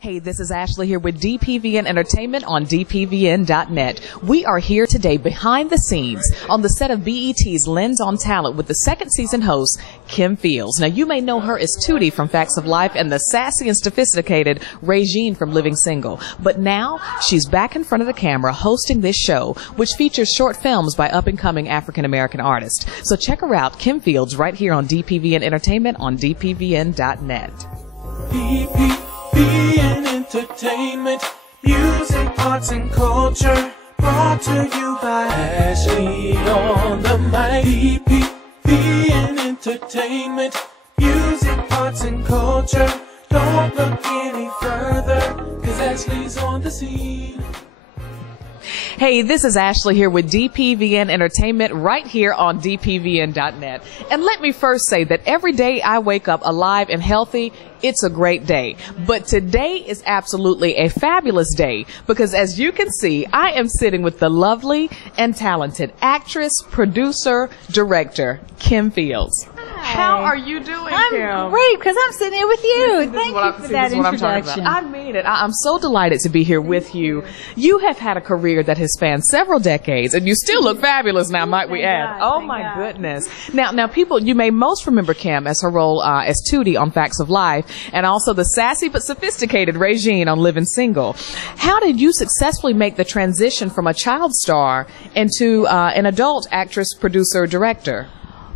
Hey, this is Ashley here with DPVN Entertainment on DPVN.net. We are here today behind the scenes on the set of BET's Lens on Talent with the second season host, Kim Fields. Now, you may know her as Tootie from Facts of Life and the sassy and sophisticated Regine from Living Single. But now, she's back in front of the camera hosting this show, which features short films by up-and-coming African-American artists. So check her out, Kim Fields, right here on DPVN Entertainment on DPVN.net. DPVN Entertainment, music, arts, and culture, brought to you by Ashlei on the mic. DPVN Entertainment, music, arts, and culture. Don't look any further, 'cause Ashley's on the scene. Hey, this is Ashley here with DPVN Entertainment right here on DPVN.net. And let me first say that every day I wake up alive and healthy, it's a great day. But today is absolutely a fabulous day because, as you can see, I am sitting with the lovely and talented actress, producer, director, Kim Fields. How are you doing, Kim? I'm great, because I'm sitting here with you. Thank you for that introduction. I mean it. I'm so delighted to be here with you. You have had a career that has spanned several decades, and you still look fabulous now, might we add. Oh, my goodness. Now, people, you may most remember Kim as her role as Tootie on Facts of Life, and also the sassy but sophisticated Regine on Living Single. How did you successfully make the transition from a child star into an adult actress, producer, director?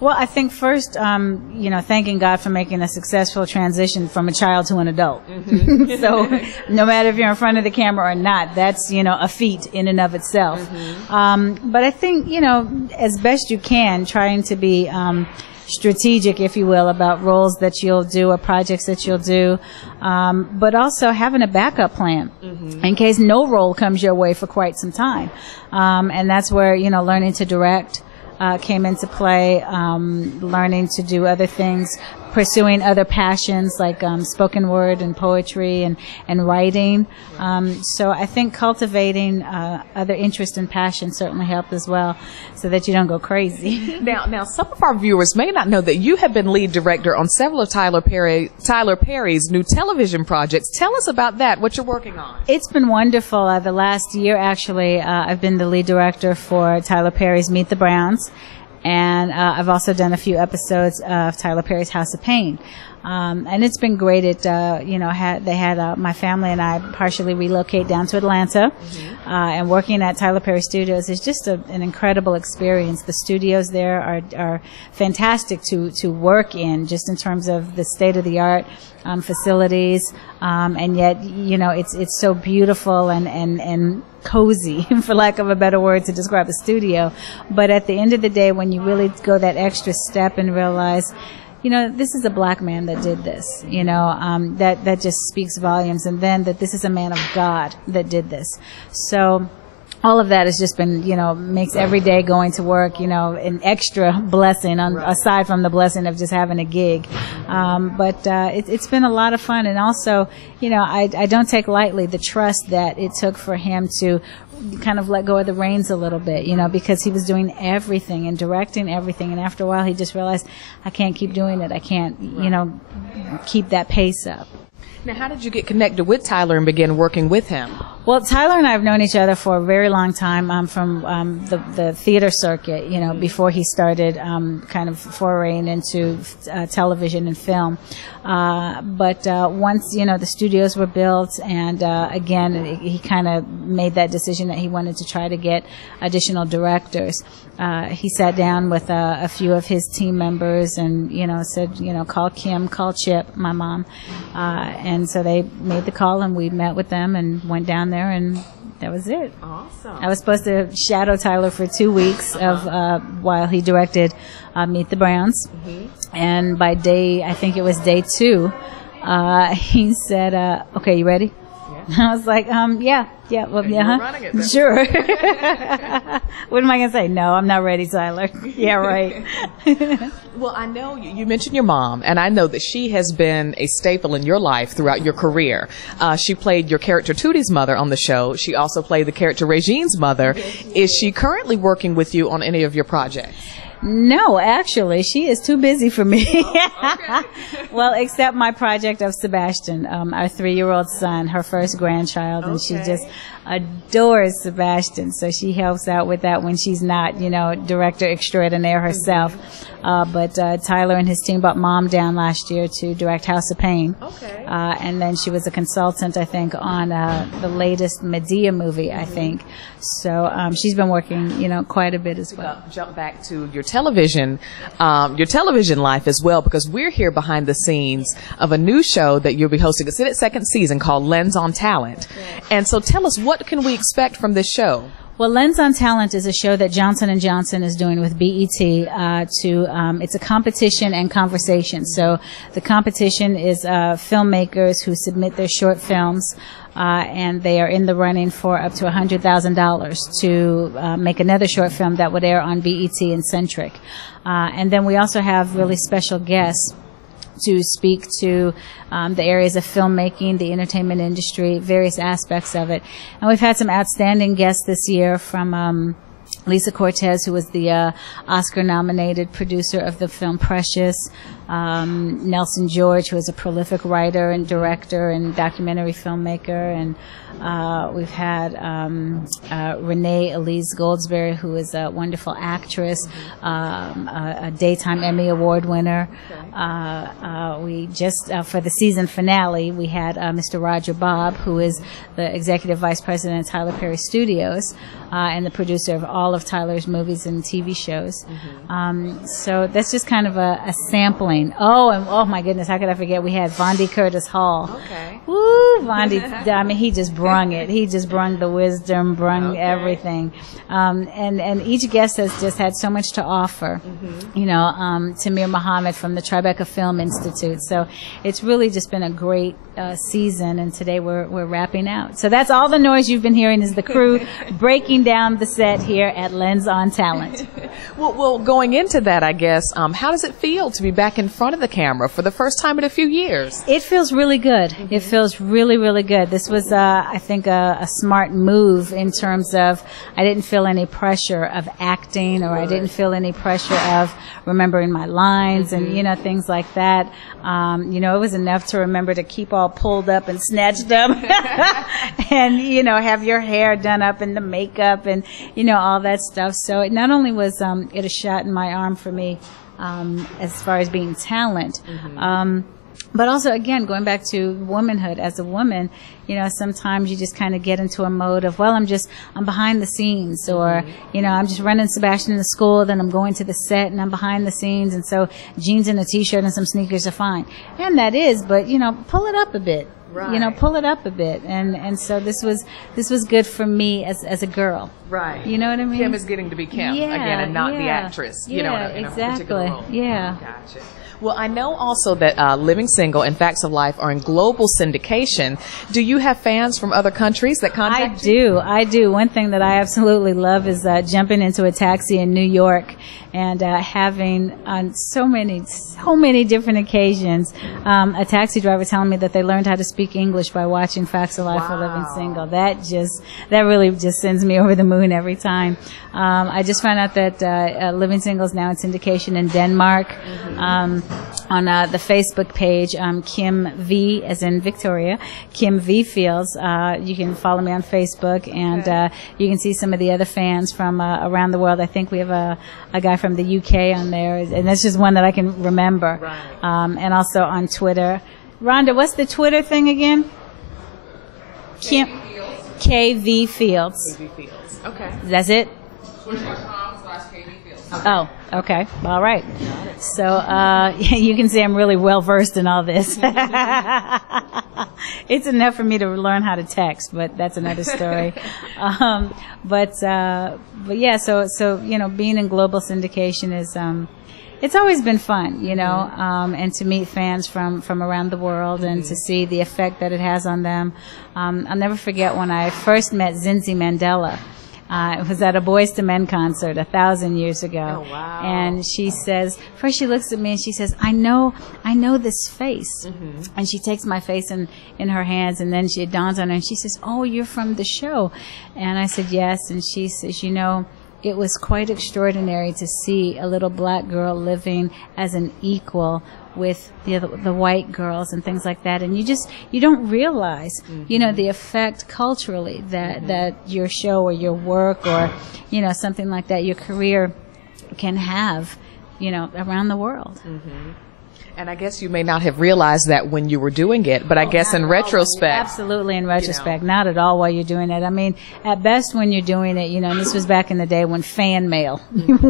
Well, I think first, thanking God for making a successful transition from a child to an adult. Mm-hmm. So no matter if you're in front of the camera or not, that's, a feat in and of itself. Mm-hmm. But I think, as best you can, trying to be strategic, if you will, about roles that you'll do or projects that you'll do, but also having a backup plan in case no role comes your way for quite some time. And that's where, learning to direct came into play, learning to do other things, pursuing other passions like spoken word and poetry and writing. So I think cultivating other interests and passions certainly helped as well, so that you don't go crazy. Now, some of our viewers may not know that you have been lead director on several of Tyler Perry's new television projects. Tell us about that, what you're working on. It's been wonderful. The last year, actually, I've been the lead director for Tyler Perry's Meet the Browns. And I've also done a few episodes of Tyler Perry's House of Pain. And it's been great. They had my family and I partially relocate down to Atlanta. And working at Tyler Perry Studios is just an incredible experience. The studios there are fantastic to work in, just in terms of the state-of-the-art facilities. And yet, it's so beautiful and cozy, for lack of a better word to describe a studio. But at the end of the day, when you really go that extra step and realize, this is a black man that did this, that just speaks volumes. And then that this is a man of God that did this. So all of that has just been, makes every day going to work, an extra blessing aside from the blessing of just having a gig. But it's been a lot of fun. And also, I don't take lightly the trust that it took for him to kind of let go of the reins a little bit, because he was doing everything and directing everything. And after a while, he just realized, I can't keep doing it. I can't, keep that pace up. Now, how did you get connected with Tyler and begin working with him? Well, Tyler and I have known each other for a very long time from the theater circuit, before he started kind of foraying into television and film. But once, the studios were built and, again, he kind of made that decision that he wanted to try to get additional directors. He sat down with a few of his team members and, said, call Kim, call Chip, my mom. And so they made the call and we met with them and went down there and that was it. Awesome. I was supposed to shadow Tyler for 2 weeks while he directed Meet the Browns. And by I think it was day 2, he said, okay, you ready? Yeah. I was like, yeah, well, yeah, running it, sure. What am I going to say? No, I'm not ready, Tyler. Yeah, right. Well, I know you mentioned your mom, and I know that she has been a staple in your life throughout your career. She played your character Tootie's mother on the show. She also played the character Regine's mother. Is she currently working with you on any of your projects? No, actually, she is too busy for me. Oh, okay. Well, except my project of Sebastian, our 3-year-old son, her first grandchild, and she just adores Sebastian. So she helps out with that when she's not, director extraordinaire herself. But Tyler and his team brought Mom down last year to direct House of Pain. Okay. And then she was a consultant, I think, on the latest Medea movie, I think. So she's been working, quite a bit as well. Jump back to your television life as well, because we're here behind the scenes of a new show that you'll be hosting. It's in its second season called Lens on Talent. Right. And so tell us, what can we expect from this show? Well, Lens on Talent is a show that Johnson & Johnson is doing with BET. It's a competition and conversation. So the competition is filmmakers who submit their short films, and they are in the running for up to $100,000 to make another short film that would air on BET and Centric. And then we also have really special guests to speak to the areas of filmmaking, the entertainment industry, various aspects of it. And we've had some outstanding guests this year from Lisa Cortez, who was the Oscar-nominated producer of the film Precious, Nelson George, who is a prolific writer and director and documentary filmmaker, and we've had Renee Elise Goldsberry, who is a wonderful actress, a Daytime Emmy Award winner. We just, for the season finale, we had Mr. Roger Bobb, who is the Executive Vice President of Tyler Perry Studios, and the producer of all of Tyler's movies and TV shows. So that's just kind of a sampling. Oh, and oh my goodness, how could I forget? We had Vondi Curtis Hall. Okay. Woo, Vondi, I mean, he just brung it. He just brung the wisdom, brung everything. And each guest has just had so much to offer. Tamir Muhammad from the Tribeca Film Institute. So it's really just been a great season, and today we're wrapping out. So that's all the noise you've been hearing is the crew breaking down the set here at Lens on Talent. Well, going into that, I guess, how does it feel to be back in front of the camera for the first time in a few years? It feels really good. It feels really, really good. This was, I think, a smart move in terms of I didn't feel any pressure of acting, or I didn't feel any pressure of remembering my lines and, things like that. It was enough to remember to keep all pulled up and snatched up and, have your hair done up and the makeup and, all that stuff. So it not only was it a shot in my arm for me as far as being talent, but also, again, going back to womanhood as a woman, sometimes you just kind of get into a mode of, well, I'm behind the scenes, or, I'm just running Sebastian to school, then I'm going to the set and I'm behind the scenes, and so jeans and a t-shirt and some sneakers are fine. And that is, but, pull it up a bit. Right. Pull it up a bit, and so this was good for me as a girl. Right. You know what I mean? Kim is getting to be Kim again, and not the actress. In a particular role. Yeah. Gotcha. Well, I know also that Living Single and Facts of Life are in global syndication. Do you have fans from other countries that contact you? I do. One thing that I absolutely love is jumping into a taxi in New York and having on so many different occasions a taxi driver telling me that they learned how to speak English by watching Facts of Life for Living Single. That really just sends me over the moon every time. I just found out that Living Single is now in syndication in Denmark. On the Facebook page, Kim V, as in Victoria, Kim V Fields. You can follow me on Facebook, and you can see some of the other fans from around the world. I think we have a guy from the UK on there, and that's just one that I can remember. Right. And also on Twitter. Rhonda, what's the Twitter thing again? Kim KV Fields. KV Fields. Okay. That's it? Twitter.com/KVFields. Oh, okay. All right. So you can see I'm really well versed in all this. It's enough for me to learn how to text, but that's another story. But yeah, so being in global syndication is it's always been fun, and to meet fans from around the world and to see the effect that it has on them. I'll never forget when I first met Zinzi Mandela. It was at a Boyz II Men concert 1,000 years ago. Oh, wow. And she says, first she looks at me and she says, I know this face. Mm-hmm. And she takes my face in her hands, and then it dawns on her and she says, oh, you're from the show. And I said, yes. And she says, it was quite extraordinary to see a little black girl living as an equal with the white girls and things like that, and you don't realize, you know, the effect culturally that your show or your work or, you know, something like that, your career can have, you know, around the world. And I guess you may not have realized that when you were doing it, but I guess in retrospect. Absolutely in retrospect. You know. Not at all while you're doing it. I mean, at best when you're doing it, you know, and this was back in the day when fan mail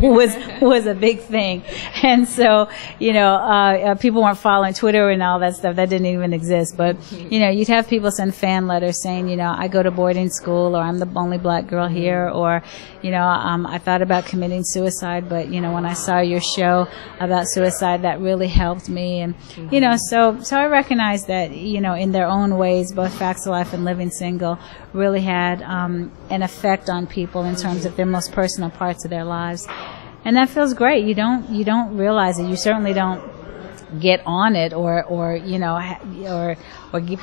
was a big thing. And so, you know, people weren't following Twitter and all that stuff. That didn't even exist. But, you know, you'd have people send fan letters saying, you know, I go to boarding school, or I'm the only black girl here, or, you know, I thought about committing suicide, but, you know, when I saw your show about suicide, that really helped me. And, you know, so I recognize that, you know, in their own ways, both Facts of Life and Living Single really had an effect on people in terms of their most personal parts of their lives. And that feels great. You don't realize it. You certainly don't get on it, or you know, or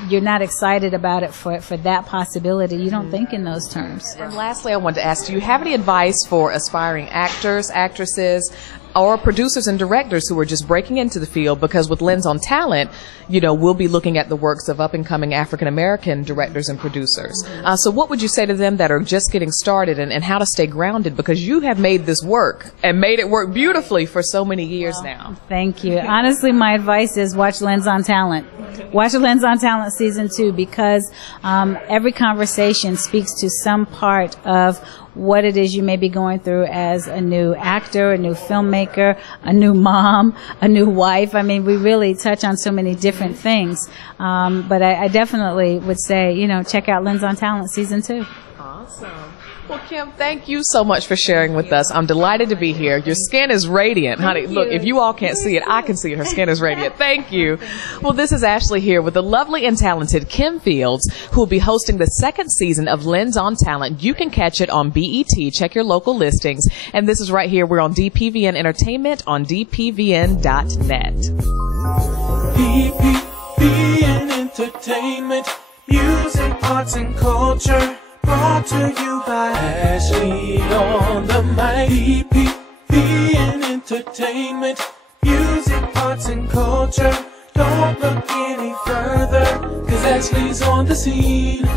you're not excited about it for that possibility. You don't think in those terms. And lastly, I wanted to ask, do you have any advice for aspiring actors, actresses, or producers and directors who are just breaking into the field? Because with Lens on Talent, you know, we'll be looking at the works of up-and-coming African-American directors and producers. So what would you say to them that are just getting started, and how to stay grounded? Because you have made this work and made it work beautifully for so many years now. Thank you. Honestly, my advice is watch Lens on Talent. Watch Lens on Talent Season 2, because every conversation speaks to some part of what it is you may be going through as a new actor, a new filmmaker, a new mom, a new wife. I mean, we really touch on so many different things. But I definitely would say, you know, check out Lens on Talent Season 2. Awesome. Well, Kim, thank you so much for sharing with us. I'm delighted to be here. Your skin is radiant, honey. Look, if you all can't see it, I can see it. Her skin is radiant. Thank you. Well, this is Ashley here with the lovely and talented Kim Fields, who will be hosting the second season of Lens on Talent. You can catch it on BET. Check your local listings. And this is right here. We're on DPVN Entertainment on DPVN.net. DPVN Entertainment, music, arts, and culture. Brought to you by Ashlei on the mic. DPVN Entertainment, music, arts, and culture. Don't look any further, 'cause Ashlei's on the scene.